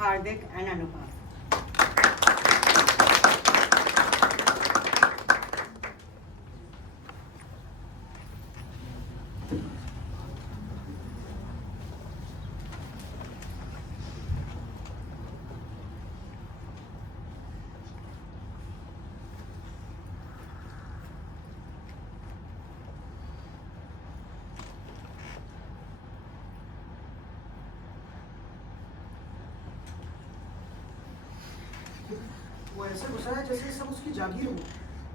Hardik and Anupam. वो ऐसे घुसा है जैसे सब उसकी जागीर हो।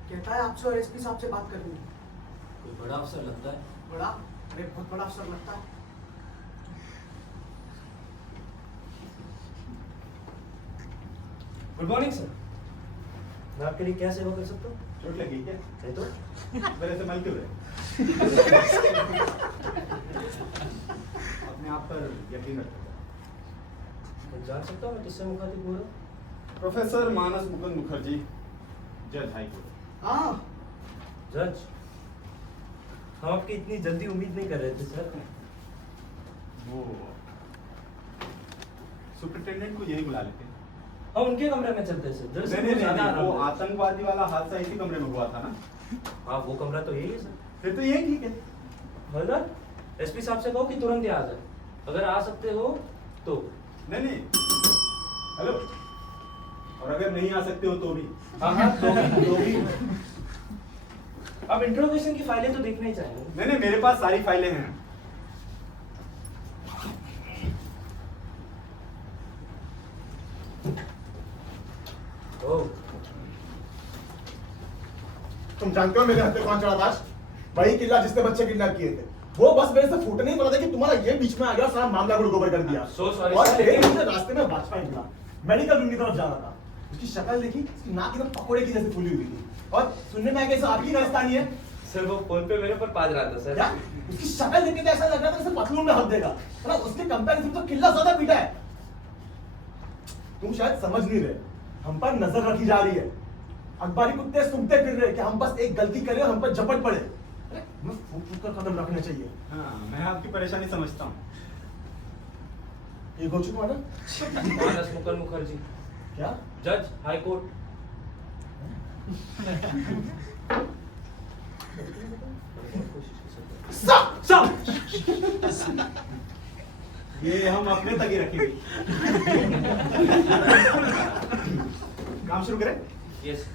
कहता है आपसे और एसपी साहब से बात करनी है। कोई बड़ा अफसर लगता है। बड़ा? अरे बहुत बड़ा अफसर लगता है। गुड मॉर्निंग सर, मैं आपके लिए क्या सेवा कर सकता हूँ? चोट लगी क्या? नहीं तो मेरे से मल क्यों रहे? अपने आप पर यकीन रखो। मैं जान सकता हूँ मैं किससे मुखातिब हो रहा हूँ? प्रोफेसर मानस मुकुंद मुखर्जी, जज हाई कोर्ट। हाँ, जज, हम आपकी इतनी जल्दी उम्मीद नहीं कर रहे थे सर। वो सुपरिटेंडेंट को यही बुला लेते हैं। हम उनके कमरे में चलते हैं सर। दरअसल नहीं, वो ज्यादा वो आराम है। आतंकवादी वाला हादसा इसी कमरे में हुआ था ना? हाँ, वो कमरा तो यही है सर। फिर तो यही ठीक है। हवलदार, एसपी साहब से कहो कि तुरंत यहाँ आ जाए। अगर आ सकते हो तो। नहीं। हेलो। और अगर नहीं आ सकते हो तो भी। हाँ, तो भी। अब इंट्रोगेशन की फाइलें तो देखना ही चाहेंगे। नहीं, मेरे पास सारी फाइलें हैं। ओह, तुम जानते हो मेरे हत्थे कौन चढ़ा था आज? वही किला जिसने बच्चे किडनैप किए थे। वो बस मेरे से फूटने ही वाला था कि तुम्हारा ये बीच में आ गया, सारा मामला को रिकवर कर दिया। So sorry, और sir, फिर लेकिन- मुझे रास्ते में वाजपेयी मिला, मेडिकल रूम की तरफ जा रहा था। उसकी शक्ल देखी, उसकी नाक एकदम पकोड़े की जैसे फूली हुई थी। और सुनने में आया कि आपकी गिरफ्तारी है। सर वो फोन पे मेरे पर पाज रहा था सर। क्या? उसकी शक्ल देख के तो ऐसा लग रहा था जैसे पतलून में हक देगा। मतलब उसके कंपैरिजन तो किला ज्यादा पीटा है। तुम शायद समझ नहीं रहे, हम पर नजर रखी जा रही है। अखबारी कुत्ते सूंघते फिर रहे कि हम बस एक गलती करें और हम पर झपट पड़े। अरे हमें फूट कर कदम रखना चाहिए। हाँ, मैं आपकी परेशानी समझता हूँ। ये गोचू कौन है? मानस मुकुंद मुखर्जी, क्या? जज हाई कोर्ट। ये हम अपने तक ही रखेंगे। काम शुरू करें? यस।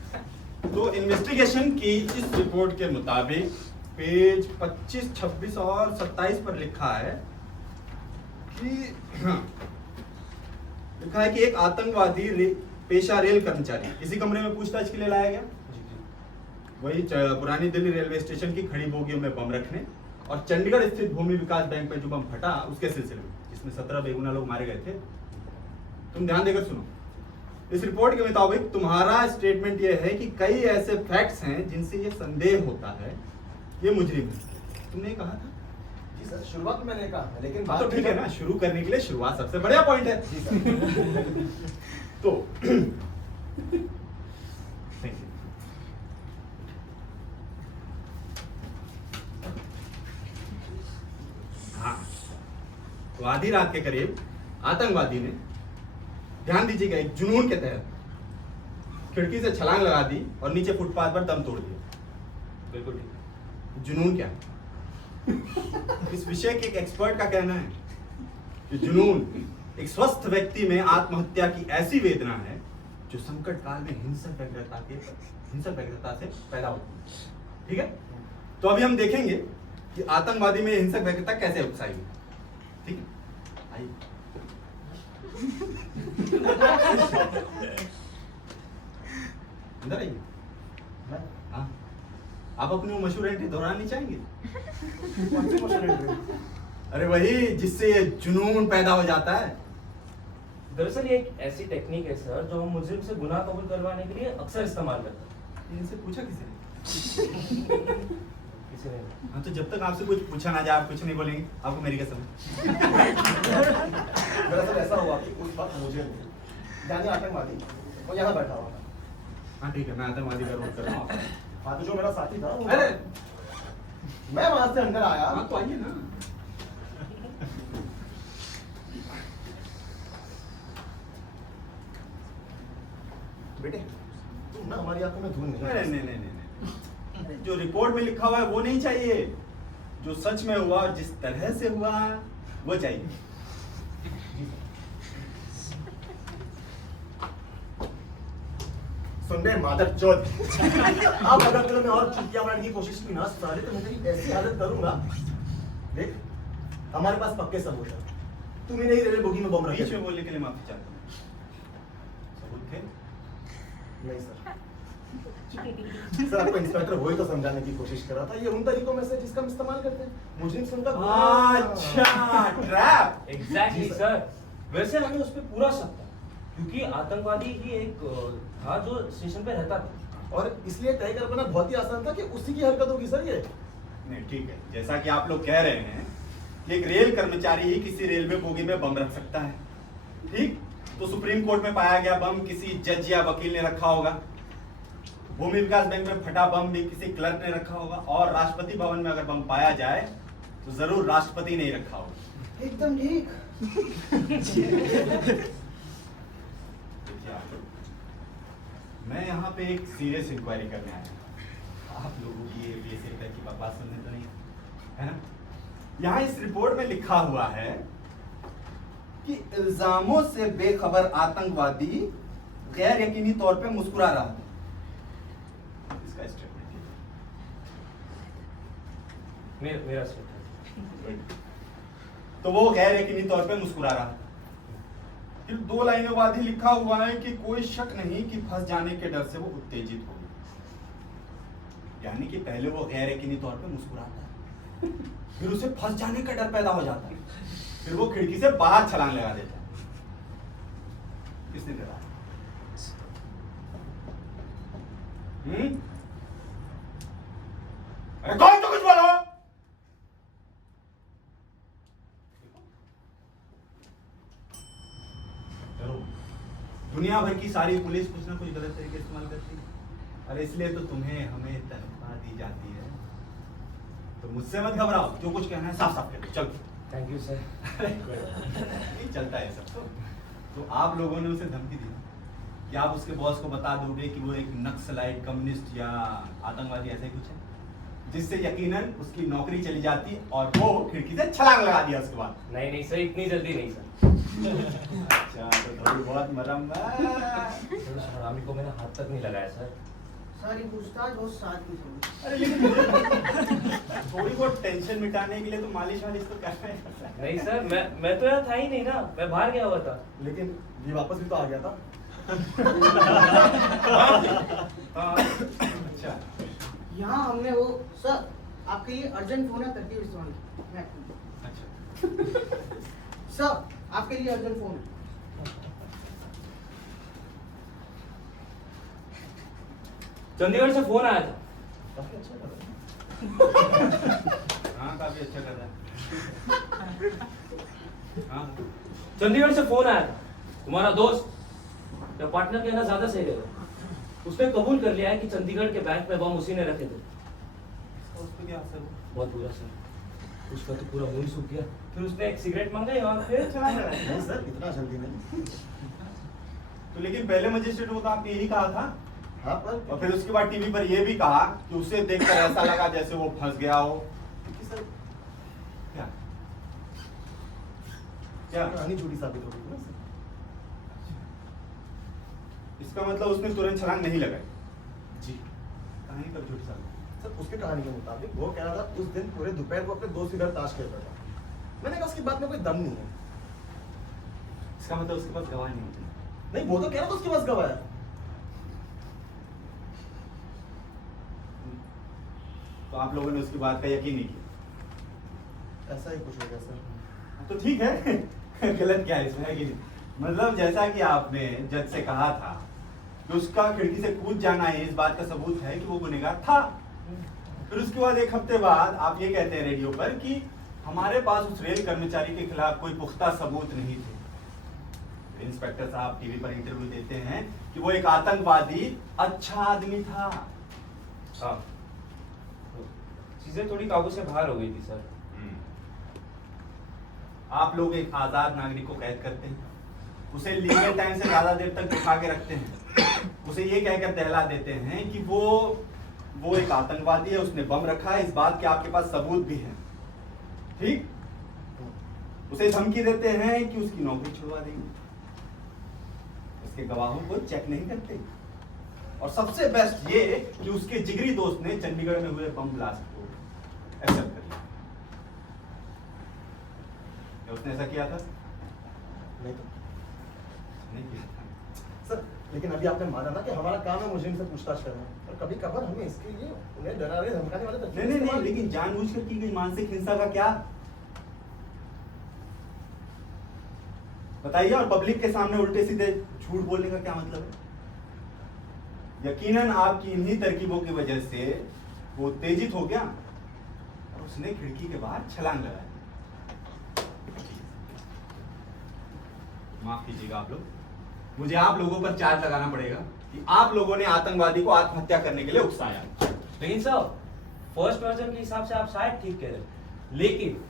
तो इन्वेस्टिगेशन की इस रिपोर्ट के मुताबिक पेज 25, 26 और 27 पर लिखा है कि एक आतंकवादी पेशा रेल कर्मचारी इसी कमरे में पूछताछ के लिए लाया गया। वही पुरानी दिल्ली रेलवे स्टेशन की खड़ी बोगियों में बम रखने और चंडीगढ़ स्थित भूमि विकास बैंक में जो बम फटा उसके सिलसिले में, जिसमें 17 बेगुनाह लोग मारे गए थे। तुम ध्यान देकर सुनो। इस रिपोर्ट के मुताबिक तुम्हारा स्टेटमेंट यह है कि कई ऐसे फैक्ट्स हैं जिनसे ये संदेह होता है ये मुजरिम है। तुमने कहा था? जी सर, शुरुआत में मैंने कहा था, लेकिन तो ठीक है ना, शुरू करने के लिए शुरुआत सबसे बढ़िया पॉइंट है। जी सर। तो हाँ, तो आधी रात के करीब आतंकवादी ने, ध्यान दीजिएगा, एक जुनून के तहत खिड़की से छलांग लगा दी और नीचे फुटपाथ पर दम तोड़ दिया। बिल्कुल ठीक। जुनून क्या है? इस विषय के एक एक्सपर्ट का कहना है कि जुनून एक स्वस्थ व्यक्ति में आत्महत्या की ऐसी वेदना है जो संकट काल में हिंसक व्यग्रता से पैदा होती है। ठीक है, तो अभी हम देखेंगे कि आतंकवादी में हिंसक व्यग्रता कैसे उपसाई हुई। ठीक है, आइए। अंदर आइए। हाँ, आप अपनी वो मशहूर एंट्री दोहरानी चाहेंगे? कौन सी मशहूर एंट्री? अरे वही जिससे ये जुनून पैदा हो जाता है। दरअसल ये एक ऐसी टेक्निक है सर जो हम मुजरिम से गुनाह कबूल करवाने के लिए अक्सर इस्तेमाल करते हैं। इनसे पूछा किसी ने? किसी ने। हाँ, तो जब तक आपसे कुछ पूछा ना जाए आप कुछ नहीं बोलेंगे, आपको मेरी कसम। दरअसल ऐसा हुआ कि उस वक्त मुझे यानी आतंकवादी वो यहाँ बैठा हुआ था। हाँ ठीक है, मैं आतंकवादी का रोल कर रहा हूँ। हाँ, तो जो मेरा साथी था अरे मैं वहां से अंदर आया। हाँ, तो आइए ना। बेटे तुम ना हमारी आंखों में धूल नहीं। नहीं, अरे जो रिपोर्ट में लिखा हुआ है वो नहीं चाहिए, जो सच में हुआ और जिस तरह से हुआ वो चाहिए। सुन रहे मादर चौथ, आप अगर फिल्म में और चुटिया बनाने की कोशिश की ना साले तो मैं तेरी ऐसी हालत करूंगा। देख हमारे पास पक्के सबूत है, तुम ही नहीं रेलवे बोगी में बम रखे बीच थे। में बोलने के लिए माफी चाहता हूँ। सबूत थे? नहीं सर। सर आपको इंस्पेक्टर वही तो समझाने की कोशिश कर रहा था, ये उन तरीकों में से जिसका हम इस्तेमाल करते हैं मुझे सुनता। अच्छा ट्रैप। एग्जैक्टली जी, सर। वैसे हमें उस पर पूरा शक था, क्योंकि आतंकवादी ही एक था जो स्टेशन पे रहता था। और इसलिए तय कर पाना बहुत ही आसान था कि उसी की हरकत होगी सर ये। नहीं ठीक है, जैसा कि आप लोग कह रहे हैं कि एक रेल कर्मचारी ही किसी रेलवे बोगी में बम रख सकता है, ठीक? तो सुप्रीम कोर्ट में पाया गया बम किसी जज या वकील ने रखा होगा, भूमि विकास बैंक में फटा बम भी किसी क्लर्क ने रखा होगा, और राष्ट्रपति भवन में अगर बम पाया जाए तो जरूर राष्ट्रपति ने ही रखा होगा। एकदम ठीक। देखिए आप लोग, मैं यहाँ पे एक सीरियस इंक्वायरी करने आया हूँ। आप लोगों की ये BSF की बकवास सुनने तो नहीं है ना? यहाँ इस रिपोर्ट में लिखा हुआ है कि इल्जामों से बेखबर आतंकवादी गैर यकीनी तौर पे मुस्कुरा रहा था। इसका स्टेटमेंट मेरा स्टेटमेंट। तो वो गैर यकीनी तौर पे मुस्कुरा रहा था। फिर 2 लाइनों बाद ही लिखा हुआ है कि कोई शक नहीं कि फंस जाने के डर से वो उत्तेजित हो गया। यानी कि पहले वो गैर यकीनी तौर पे मुस्कुराता है, फिर उसे फंस जाने का डर पैदा हो जाता है, फिर वो खिड़की से बाहर छलांग लगा देता है। किसने डरा? अरे कौन तो कुछ बोलो। दुनिया भर की सारी पुलिस कुछ ना कुछ गलत तरीके इस्तेमाल करती है, और इसलिए तो तुम्हें हमें तनख्वाह दी जाती है। तो मुझसे मत घबराओ, जो कुछ कहना है साफ साफ कह दो। चलो। Thank you sir. नहीं चलता है सब तो आप लोगों ने उसे धमकी दी कि आप उसके बॉस को बता दोगे कि वो एक नक्सलाइट, कम्युनिस्ट या आतंकवादी ऐसा ही कुछ है, जिससे यकीनन उसकी नौकरी चली जाती और वो खिड़की से छलांग लगा दिया उसके बाद। नहीं सर, इतनी जल्दी नहीं सर। अच्छा तो थोड़ी बहुत मरम सर हरामी को मैंने हाथ तक नहीं लगाया सर। सारी पूछताछ बहुत साथ की थी। अरे लेकिन थोड़ी बहुत टेंशन मिटाने के लिए तो मालिश वालिश तो करना ही पड़ता है। नहीं सर, मैं तो यहाँ था ही नहीं ना, मैं बाहर गया हुआ था। लेकिन ये वापस भी तो आ गया था। अच्छा यहाँ हमने वो सर आपके लिए अर्जेंट फोन है, तरकीब इस्तेमाल की। मैं अच्छा सर आपके लिए अर्जेंट फोन है। चंडीगढ़ से फोन आया था। काफी अच्छा कर रहा है। हाँ काफी अच्छा कर रहा है। हाँ चंडीगढ़ से फोन आया था, तुम्हारा दोस्त या पार्टनर कहना ज्यादा सही रहेगा, उसने कबूल कर लिया है कि चंडीगढ़ के बैंक में बम उसी ने रखे थे। इसका उस पर क्या असर हुआ? बहुत बुरा सर, उसका तो पूरा मुंह सूख गया। फिर उसने एक सिगरेट मांगा और फिर चला गया। नहीं सर इतना जल्दी नहीं। तो लेकिन पहले मजिस्ट्रेट को तो आपने यही कहा था, हाँ पर और फिर उसके बाद टीवी पर यह भी कहा कि उसे देखकर ऐसा लगा जैसे वो फंस गया हो। क्योंकि सर क्या क्या कहानी झूठी साबित हो गई ना सर। इसका मतलब उसने तुरंत छलांग नहीं लगाई? जी कहानी कब झूठी साबित? सर उसके कहानी के मुताबिक वो कह रहा था उस दिन पूरे दोपहर को अपने दोस्त के घर ताश खेल रहा था। मैंने कहा उसकी बात में कोई दम नहीं है। इसका मतलब उसके पास गवाह नहीं होती। नहीं वो तो कह रहा था उसके पास गवाह है। तो आप लोगों ने उसकी बात का यकीन नहीं किया? ऐसा ही कुछ हो गया सर। तो ठीक है। गलत क्या है इसमें, है कि नहीं? मतलब जैसा कि आपने जज से कहा था कि उसका खिड़की से कूद जाना है इस बात का सबूत है कि वो गुनहगार था। फिर उसके बाद 1 हफ्ते बाद आप ये कहते हैं रेडियो पर कि हमारे पास उस रेल कर्मचारी के खिलाफ कोई पुख्ता सबूत नहीं थे। इंस्पेक्टर साहब टीवी पर इंटरव्यू देते हैं कि वो एक आतंकवादी अच्छा आदमी था। हाँ, चीजें थोड़ी काबू से बाहर हो गई थी सर। आप लोग एक आजाद नागरिक को कैद करते हैं, उसे लीगल टाइम से ज्यादा देर तक दिखा के रखते हैं, उसे ये कहकर दहला देते हैं कि वो एक आतंकवादी है, उसने बम रखा है, इस बात के आपके पास सबूत भी है, ठीक? उसे धमकी देते हैं कि उसकी नौकरी छुड़वा देंगे, उसके गवाहों को चेक नहीं करते, और सबसे बेस्ट ये कि उसके जिगरी दोस्त ने चंडीगढ़ में हुए बम ब्लास्ट को एक्सेप्ट कर लिया। क्या उसने ऐसा किया था? नहीं तो नहीं किया था। सर, लेकिन अभी आपने माना ना कि हमारा काम है मुझे इनसे पूछताछ करना, और कभी कभार हमें इसके लिए उन्हें डराने धमकाने वाले तरीके नहीं, इस्तेमाल- लेकिन जानबूझकर की गई मानसिक हिंसा का क्या? बताइए। और पब्लिक के सामने उल्टे सीधे झूठ बोलने का क्या मतलब है? यकीनन आपकी इन्हीं तरकीबों की वजह से वो उत्तेजित हो गया और उसने खिड़की के बाहर छलांग लगाई। माफ कीजिएगा आप लोग, मुझे आप लोगों पर चार्ज लगाना पड़ेगा कि आप लोगों ने आतंकवादी को आत्महत्या करने के लिए उकसाया। लेकिन सर, फर्स्ट वर्जन के हिसाब से आप शायद ठीक कह रहे हैं, लेकिन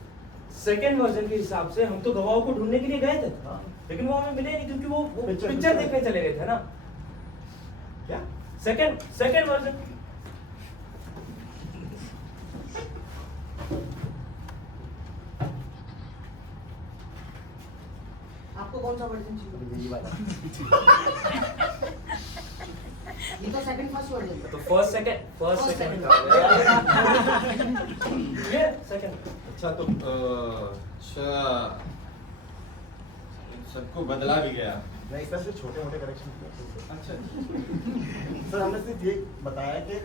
सेकंड वर्जन के हिसाब से हम तो गवाहों को ढूंढने के लिए गए थे, लेकिन वो हमें मिले नहीं क्योंकि वो पिक्चर देखने चले गए थे ना। क्या? Second version. आपको कौन सा वर्जन चाहिए? यही बात है। ये तो सेकंड फर्स्ट वर्जन तो फर्स्ट सेकंड ये सेकंड। अच्छा तो अच्छा, सबको बदला भी गया। नहीं सर, सिर्फ छोटे मोटे करेक्शन किए। अच्छा, सर हमने सिर्फ ये बताया कि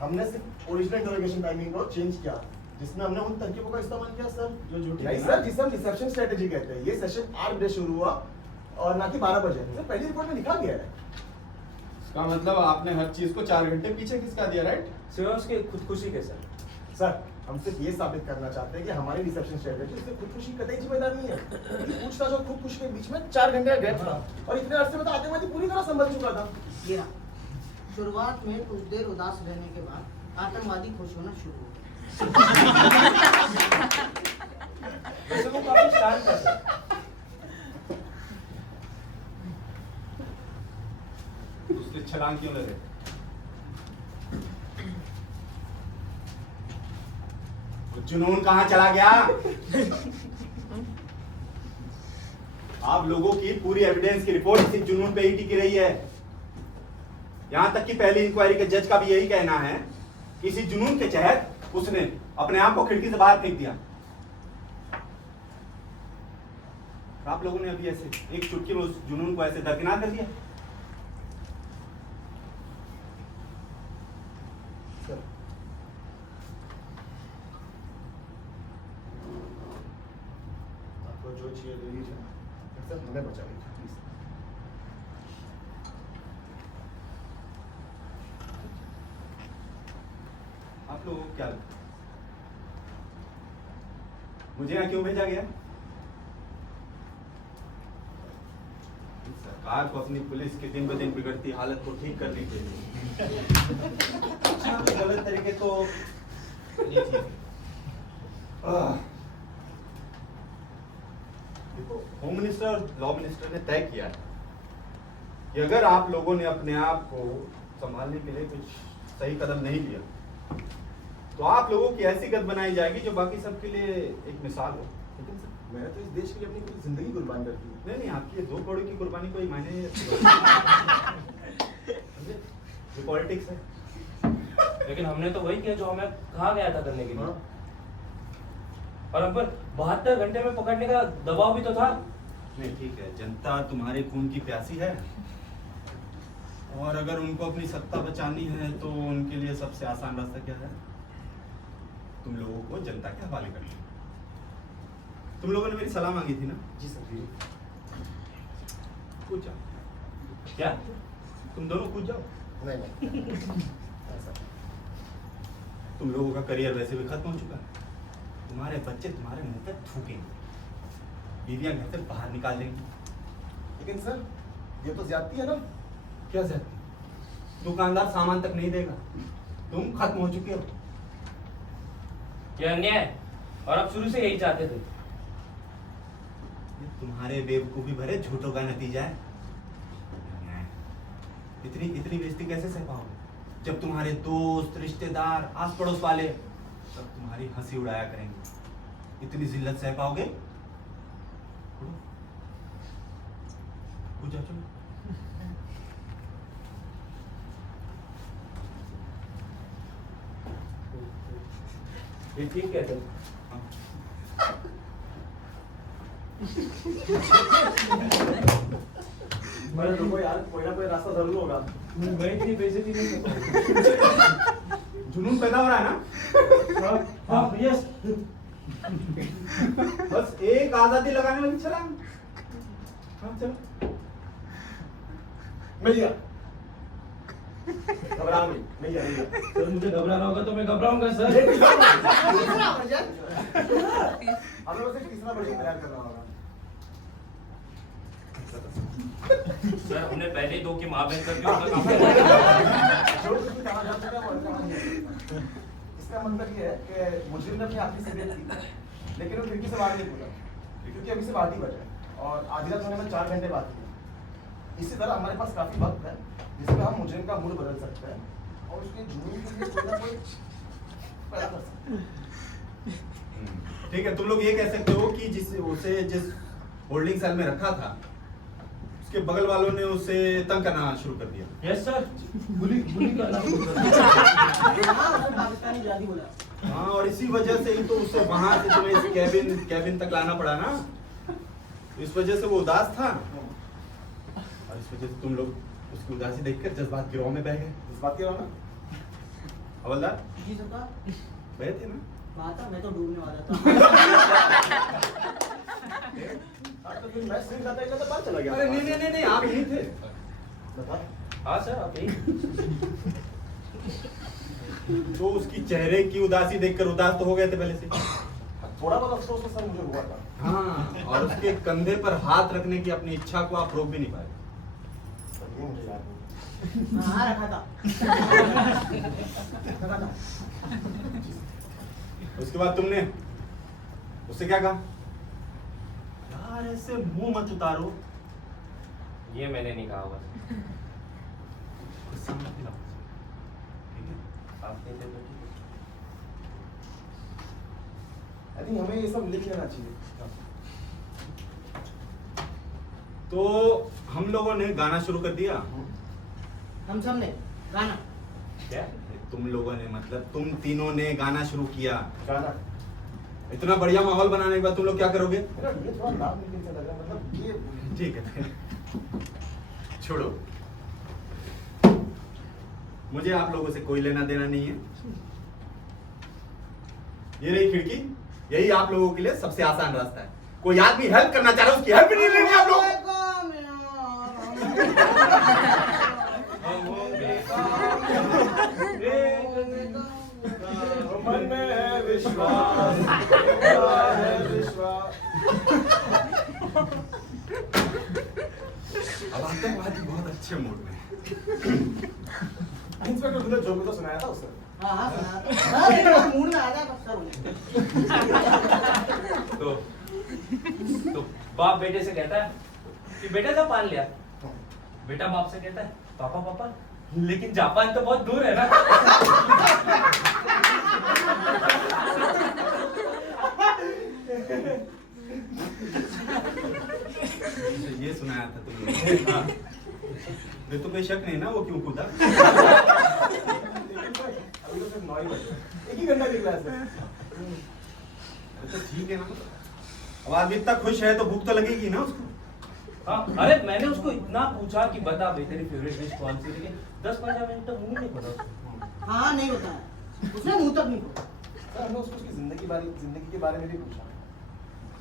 हमने सिर्फ ओरिजिनल इंटरोगेशन टाइमिंग को चेंज किया, जिसमें हमने उन तरकीबों का इस्तेमाल किया सर जो झूठी नहीं है सर, ना? जिसे हम रिसेप्शन स्ट्रेटेजी कहते हैं। ये सेशन 8 बजे शुरू हुआ और ना कि 12 बजे। सर पहली रिपोर्ट में लिखा गया है। इसका मतलब आपने हर चीज को 4 घंटे पीछे खिसका दिया, राइट? सिवाय उसके खुदकुशी के सर। सर हम सिर्फ ये साबित करना चाहते हैं कि हमारी रिसेप्शन स्ट्रेटेजी उससे खुदकुशी कतई जिम्मेदार नहीं है। पूछताछ और खुदकुशी के बीच में 4 घंटे का गैप था, और इतने अरसे में तो आतंकवादी पूरी तरह संभल चुका था। ये रहा। शुरुआत में कुछ देर उदास रहने के बाद आतंकवादी खुश होना शुरू हो गए। वैसे वो काफी शांत है सर। उसके छलांग क्यों लगे? वो जुनून कहाँ चला गया? आप लोगों की पूरी एविडेंस की रिपोर्ट इसी जुनून पे ही टिकी रही है। यहां तक कि पहली इंक्वायरी के जज का भी यही कहना है कि इसी जुनून के तहत उसने अपने आप को खिड़की से बाहर फेंक दिया। आप लोगों ने अभी ऐसे एक चुटकी में उस जुनून को ऐसे दरकिनार कर दिया। सर आपको जो चाहिए ले लीजिए, सर हमें बचा लीजिए प्लीज। आप लोगों को क्या लगता है मुझे यहाँ क्यों भेजा गया? सरकार को अपनी पुलिस की दिन ब दिन बिगड़ती हालत को ठीक करने के लिए गलत तरीके तो नहीं ठीक। देखो, होम मिनिस्टर और लॉ मिनिस्टर ने तय किया है कि अगर आप लोगों ने अपने आप को संभालने के लिए कुछ सही कदम नहीं लिया तो आप लोगों की ऐसी गत बनाई जाएगी जो बाकी सबके लिए एक मिसाल हो। लेकिन सर मैंने तो इस देश के लिए अपनी पूरी जिंदगी कुर्बान कर दी। नहीं नहीं, आपकी ये 2 करोड़ की कुर्बानी कोई मायने नहीं रखती। ये पॉलिटिक्स है। लेकिन हमने तो वही किया जो हमें कहा गया था करने के लिए। हाँ। और हम पर 72 घंटे में पकड़ने का दबाव भी तो था। नहीं ठीक है, जनता तुम्हारे खून की प्यासी है और अगर उनको अपनी सत्ता बचानी है तो उनके लिए सबसे आसान रास्ता क्या है? तुम लोगों को जनता के हवाले कर दो। तुम लोगों ने मेरी सलाह मांगी थी ना? जी सर जी। कूद जाओ। क्या? तुम दोनों कूद जाओ। नहीं नहीं ऐसा तुम लोगों का करियर वैसे भी खत्म हो चुका है। तुम्हारे बच्चे तुम्हारे मुंह पे थूकेंगे, बीवियां घर से बाहर निकाल देंगी। लेकिन सर ये तो ज्यादती है ना। क्या सर? दुकानदार सामान तक नहीं देगा। तुम खत्म हो चुके हो। ये अन्याय है और आप शुरू से यही चाहते थे। तुम्हारे बेवकूफी भरे झूठों का नतीजा है। इतनी इतनी बेइज्जती कैसे सह पाओगे जब तुम्हारे दोस्त, रिश्तेदार, आस पड़ोस वाले सब तुम्हारी हंसी उड़ाया करेंगे? इतनी जिल्लत सह पाओगे? उठ जाओ, चलो। ये ठीक कहते हो। मैं तुमको यार कोई ना कोई रास्ता जरूर होगा। मैं इतनी बेइज्जती नहीं करता। जुनून पैदा हो रहा है ना? हाँ यस। बस एक आजादी लगाने में चला। हाँ चलो। मिल गया। घबरा नहीं, मिल गया, मिल गया। सर मुझे घबराना होगा तो मैं घबराऊंगा सर। तीसरा वर्जन। हमें बस एक तीसरा वर्जन तैयार करना होगा। सर हमने पहले ही 2 की माँ बहन करके जो कुछ भी कहा जा चुका है वो कहा नहीं है। इसका मतलब ये है कि मुजरिम ने अपनी आखिरी सेकंड थी, लेकिन वो खिड़की से बाहर नहीं कूदा, क्योंकि अभी से 8 ही बजे और आधी रात होने में 4 घंटे बाकी है। इसी तरह हमारे पास काफी वक्त है जिसमें हम मुजरिम का मूड बदल सकते हैं और उसके जुनून के लिए कोई ना कोई पैदा कर सकते हैं। ठीक है, तुम लोग ये कह सकते हो कि जिस होल्डिंग सेल में रखा था उसके बगल वालों ने उसे तंग करना शुरू कर दिया। यस सर, बुली करना शुरू कर दिया। हाँ, उसने पाकिस्तानी जादी बोला। हाँ, और इसी वजह से ही तो उसे वहां से तुम्हें इस कैबिन तक लाना पड़ा ना। इस वजह से वो उदास था और इस वजह से तुम लोग उसकी उदासी देखकर जज्बात गिरोह में बह गए। इस बात की ना हवलदार जी सरकार, बहे थे ना? कहा था मैं तो डूबने वाला था। तो फिर मैं स्क्रीन जाता इतना तो बाहर चला गया। अरे नहीं, आप यहीं थे। बता। हाँ सर आप यही। तो उसकी चेहरे की उदासी देखकर उदास तो हो गए थे पहले से। थोड़ा बहुत अफसोस तो सर मुझे हुआ था। हाँ, और उसके कंधे पर हाथ रखने की अपनी इच्छा को आप रोक भी नहीं पाए। ये मुझे याद नहीं। हाँ रखा था। रखा था। उसके बाद तुमने उससे क्या कहा? यार ऐसे मुंह मत उतारो। ये मैंने नहीं कहा बस। गुस्सा मत दिलाओ। ठीक है? आप कहते तो ठीक है। आई थिंक हमें ये सब लिख लेना चाहिए। तो हम लोगों ने गाना शुरू कर दिया। हम सब ने गाना। क्या? तुम लोगों ने मतलब तुम तीनों ने गाना शुरू किया। गाना। इतना बढ़िया माहौल बनाने के बाद तुम लोग क्या करोगे? मेरा ये थोड़ा नाम मुमकिन सा लग रहा है, मतलब ये ठीक है, छोड़ो। मुझे आप लोगों से कोई लेना देना नहीं है। ये रही खिड़की, यही आप लोगों के लिए सबसे आसान रास्ता है। कोई आदमी हेल्प करना चाह रहा है, उसकी हेल्प नहीं लेनी आप लोग। मन में है विश्वास, है विश्वास। अब आतंकवादी बहुत अच्छे मूड में है। इंस्पेक्टर तुमने जो भी तो सुनाया था उससे। हाँ हाँ सुना था। हाँ लेकिन मूड में आ जाए बस करो। तो बाप बेटे से कहता है कि बेटा जा पान लिया। बेटा बाप से कहता है पापा पापा, लेकिन जापान तो बहुत दूर है ना। ये सुनाया था तुमने। हाँ। तो कोई शक नहीं ना वो क्यों कूदा? अभी तो सिर्फ 9 ही बजे, एक ही घंटा निकला है सर। तो ठीक है ना। अब आदमी इतना खुश है तो भूख तो लगेगी ना उसको। हाँ, अरे मैंने उसको इतना पूछा कि बता भाई तेरी फेवरेट डिश कौन सी, लेकिन 10-15 मिनट तक मुंह नहीं खोला उसने। हाँ नहीं होता है, उसने मुंह तक नहीं खोला। सर हमने उसको उसकी जिंदगी के बारे में भी पूछा,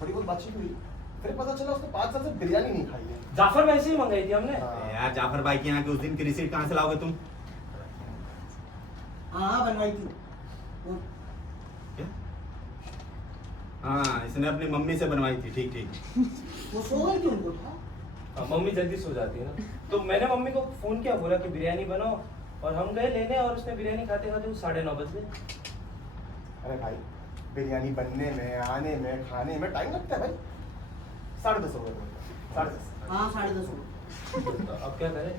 थोड़ी बहुत बातचीत हुई, फिर पता चला उसने 5 साल से बिरयानी नहीं खाई है। जाफर भाई से ही मंगाई थी हमने। यार जाफर भाई के यहाँ के उस दिन की रिसीट कहाँ से लाओगे तुम? हाँ बनवाई थी वो। क्या? हाँ, इसने अपनी मम्मी से बनवाई थी। ठीक ठीक। वो सो गई थी, उनको था। हाँ, मम्मी जल्दी सो जाती है ना, तो मैंने मम्मी को फोन किया, बोला कि बिरयानी बनाओ, और हम गए लेने, और उसने बिरयानी खाते खाते 9:30 बज गए। अरे भाई बिरयानी बनने में, आने में, खाने में टाइम लगता है भाई। 10:30 हो गए 10:30 हाँ 10:30 हो तो अब क्या करें?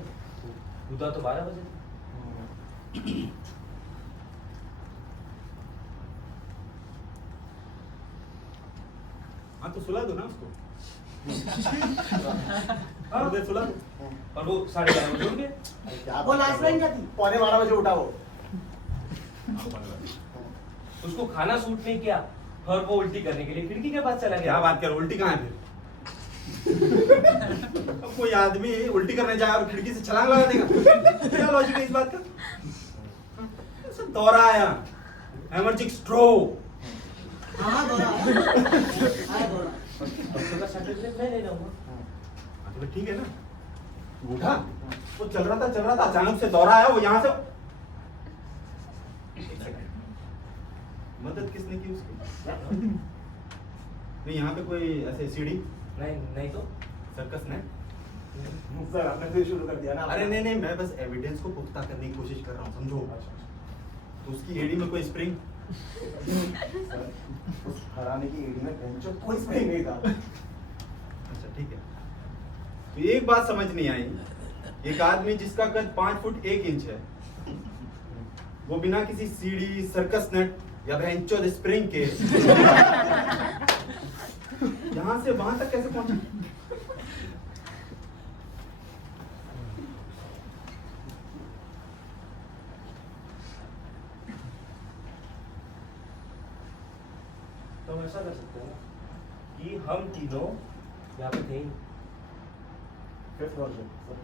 उदा तो 12 बजे थे। हाँ तो सुला दो ना उसको। हाँ। थोड़ी देर सुला दो। और वो 11:30 बजे उठ गए। क्या वो लास्ट लाइन क्या थी? 12:15 बजे उठा वो। उसको खाना सूट नहीं किया और वो उल्टी करने के लिए खिड़की के पास चला क्या गया। बात कर, उल्टी कहाँ है फिर? अब कोई आदमी उल्टी करने जाए और खिड़की से छलांग लगा देगा? क्या लॉजिक है इस बात का? ऐसा दौरा आया, हेमरजिक स्ट्रोक। हाँ दौड़ा आया दौड़ा। डॉक्टर का सर्टिफिकेट मैं ले जाऊंगा। हाँ, तो ठीक है ना। उठा, वो चल रहा था, अचानक से दौरा आया, वो यहाँ से। एक सेकंड, मदद किसने की उसकी? नहीं, यहाँ पे कोई ऐसे सीढ़ी, नहीं तो सर्कस ने? सर आपने फिर शुरू कर दिया ना। अरे नहीं, मैं बस एविडेंस को पुख्ता करने की कोशिश कर रहा हूँ, समझो। तो उसकी एड़ी में कोई स्प्रिंग? सर, उस हराने की एडी में बेंचो कोई स्प्रिंग नहीं था। अच्छा ठीक है। तो एक बात समझ नहीं आई, एक आदमी जिसका कद 5 फुट 1 इंच है, वो बिना किसी सीढ़ी, सर्कस नट या बेंचो स्प्रिंग के यहाँ से वहां तक कैसे पहुंचा? तो हम ऐसा कर सकते हैं कि हम तीनों यहाँ पे थे ही नहीं। Fifth version sir.